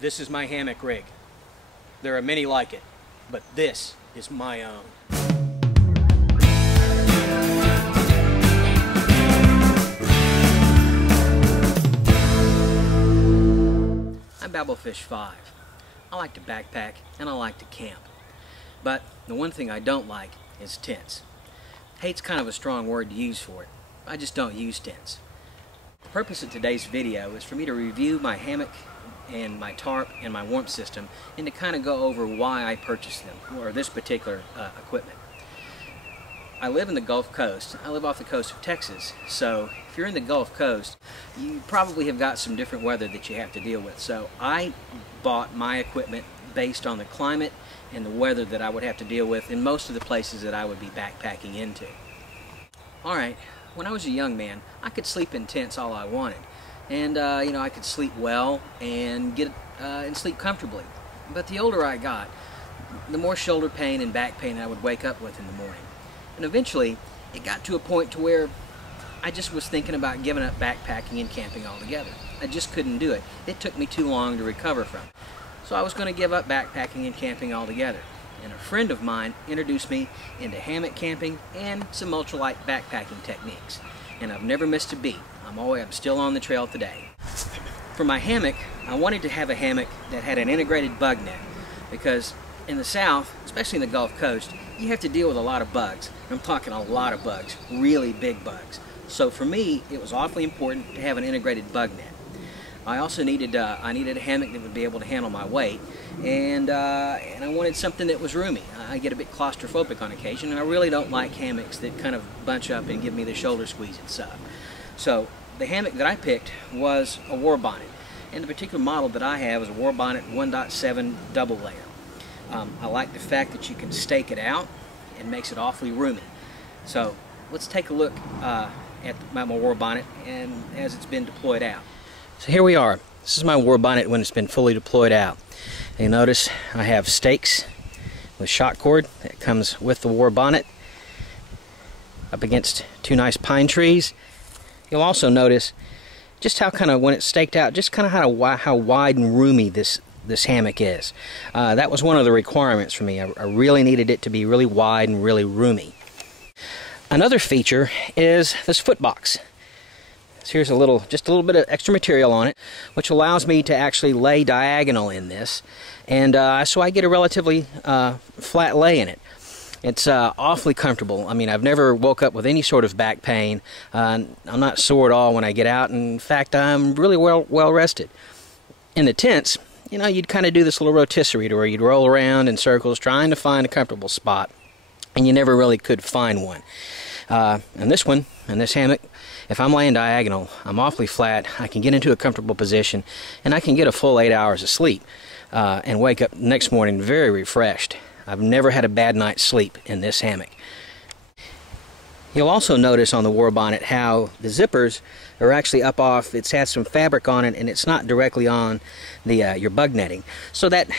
This is my hammock rig. There are many like it, but this is my own. I'm Babelfish5. I like to backpack and I like to camp. But the one thing I don't like is tents. Hate's kind of a strong word to use for it. I just don't use tents. The purpose of today's video is for me to review my hammock and my tarp and my warmth system and to kind of go over why I purchased them, or this particular equipment. I live in the Gulf Coast. I live off the coast of Texas, so if you're in the Gulf Coast, you probably have got some different weather that you have to deal with. So I bought my equipment based on the climate and the weather that I would have to deal with in most of the places that I would be backpacking into. Alright, when I was a young man, I could sleep in tents all I wanted. And you know, I could sleep well and sleep comfortably. But the older I got, the more shoulder pain and back pain I would wake up with in the morning. And eventually, it got to a point to where I just was thinking about giving up backpacking and camping altogether. I just couldn't do it. It took me too long to recover from. So I was going to give up backpacking and camping altogether. And a friend of mine introduced me into hammock camping and some ultralight backpacking techniques. And I've never missed a beat. I'm still on the trail today. For my hammock, I wanted to have a hammock that had an integrated bug net, because in the South, especially in the Gulf Coast, you have to deal with a lot of bugs. I'm talking a lot of bugs, really big bugs. So for me, it was awfully important to have an integrated bug net. I also needed a hammock that would be able to handle my weight, and I wanted something that was roomy. I get a bit claustrophobic on occasion, and I really don't like hammocks that kind of bunch up and give me the shoulder squeeze and stuff. So the hammock that I picked was a Warbonnet, and the particular model that I have is a Warbonnet 1.7 double layer. I like the fact that you can stake it out. It makes it awfully roomy. So let's take a look at my Warbonnet and as it's been deployed out. So here we are. This is my Warbonnet when it's been fully deployed out. And you notice I have stakes with shot cord that comes with the Warbonnet up against two nice pine trees. You'll also notice just how kind of, when it's staked out, just kind of how wide and roomy this hammock is. That was one of the requirements for me. I really needed it to be really wide and really roomy. Another feature is this foot box. So here's just a little bit of extra material on it, which allows me to actually lay diagonal in this, and so I get a relatively flat lay in it. It's awfully comfortable. I mean, I've never woke up with any sort of back pain. I'm not sore at all when I get out. In fact, I'm really well rested. In the tents, you know, you'd kind of do this little rotisserie to where you'd roll around in circles trying to find a comfortable spot, and you never really could find one. And this one, in this hammock, if I'm laying diagonal, I'm awfully flat. I can get into a comfortable position, and I can get a full 8 hours of sleep and wake up next morning very refreshed. I've never had a bad night's sleep in this hammock. You'll also notice on the Warbonnet how the zippers are actually up off. It's had some fabric on it, and it's not directly on the your bug netting. So that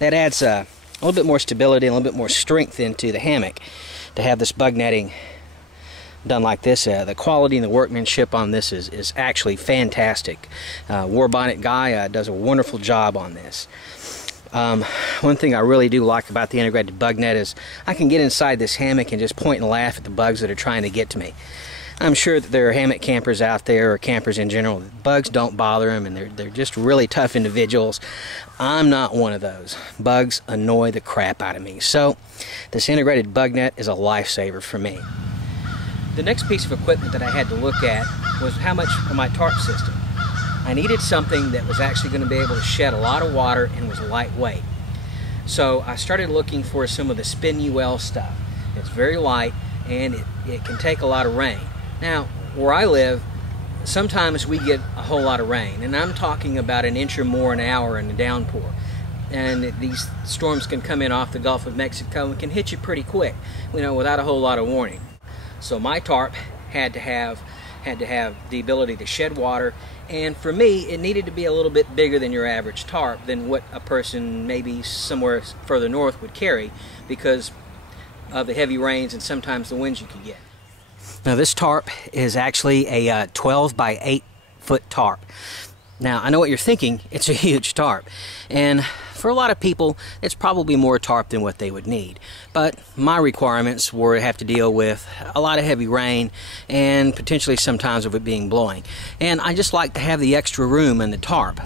adds a little bit more stability and a little bit more strength into the hammock to have this bug netting done like this. The quality and the workmanship on this is actually fantastic. Warbonnet guy does a wonderful job on this. One thing I really do like about the integrated bug net is I can get inside this hammock and just point and laugh at the bugs that are trying to get to me. I'm sure that there are hammock campers out there, or campers in general. Bugs don't bother them, and they're just really tough individuals. I'm not one of those. Bugs annoy the crap out of me. So this integrated bug net is a lifesaver for me. The next piece of equipment that I had to look at was how much for my tarp system. I needed something that was actually going to be able to shed a lot of water and was lightweight. So I started looking for some of the Spin-UL stuff. It's very light, and it can take a lot of rain. Now, where I live, sometimes we get a whole lot of rain, and I'm talking about an inch or more an hour in a downpour. And these storms can come in off the Gulf of Mexico and can hit you pretty quick, you know, without a whole lot of warning. So my tarp had to have the ability to shed water, and for me it needed to be a little bit bigger than your average tarp, than what a person maybe somewhere further north would carry, because of the heavy rains and sometimes the winds you could get. Now this tarp is actually a 12 by 8 foot tarp. Now, I know what you're thinking, it's a huge tarp, and for a lot of people, it's probably more tarp than what they would need. But my requirements were to have to deal with a lot of heavy rain, and potentially sometimes of it being blowing. And I just like to have the extra room in the tarp.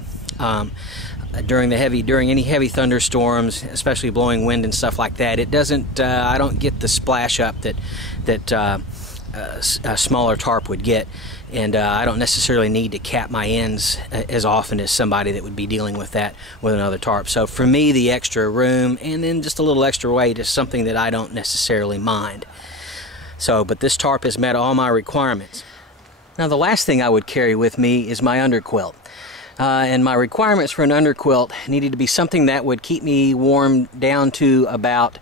During any heavy thunderstorms, especially blowing wind and stuff like that, it doesn't. I don't get the splash up that a smaller tarp would get, and I don't necessarily need to cap my ends as often as somebody that would be dealing with that with another tarp. So for me, the extra room and then just a little extra weight is something that I don't necessarily mind. So, but this tarp has met all my requirements. Now, the last thing I would carry with me is my underquilt. And my requirements for an underquilt needed to be something that would keep me warm down to about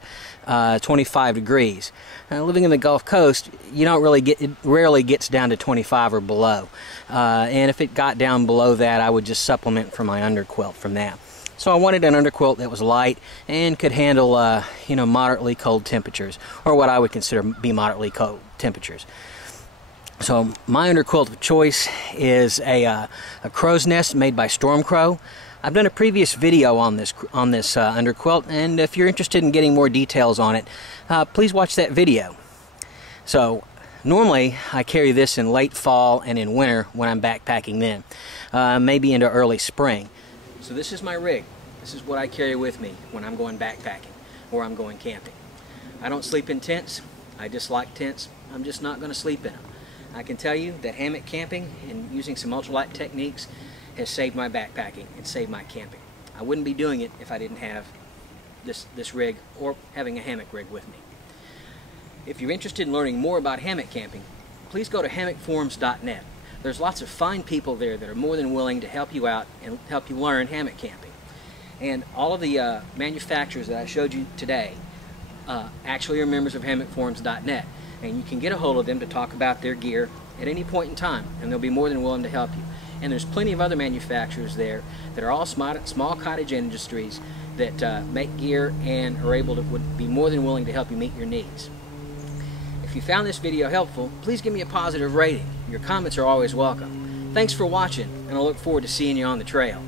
25 degrees. Living in the Gulf Coast, it rarely gets down to 25 or below. And if it got down below that, I would just supplement for my underquilt from that. So I wanted an underquilt that was light and could handle, moderately cold temperatures, or what I would consider be moderately cold temperatures. So my underquilt of choice is a crow's nest made by Storm Crow. I've done a previous video on this underquilt, and if you're interested in getting more details on it, please watch that video. So normally I carry this in late fall and in winter when I'm backpacking then, maybe into early spring. So this is my rig. This is what I carry with me when I'm going backpacking or I'm going camping. I don't sleep in tents. I dislike tents. I'm just not going to sleep in them. I can tell you that hammock camping and using some ultralight techniques has saved my backpacking and saved my camping. I wouldn't be doing it if I didn't have this rig or having a hammock rig with me. If you're interested in learning more about hammock camping, please go to hammockforums.net. There's lots of fine people there that are more than willing to help you out and help you learn hammock camping. And all of the manufacturers that I showed you today actually are members of hammockforums.net. And you can get a hold of them to talk about their gear at any point in time, and they'll be more than willing to help you. And there's plenty of other manufacturers there that are all small cottage industries that make gear and are would be more than willing to help you meet your needs. If you found this video helpful, please give me a positive rating. Your comments are always welcome. Thanks for watching, and I look forward to seeing you on the trail.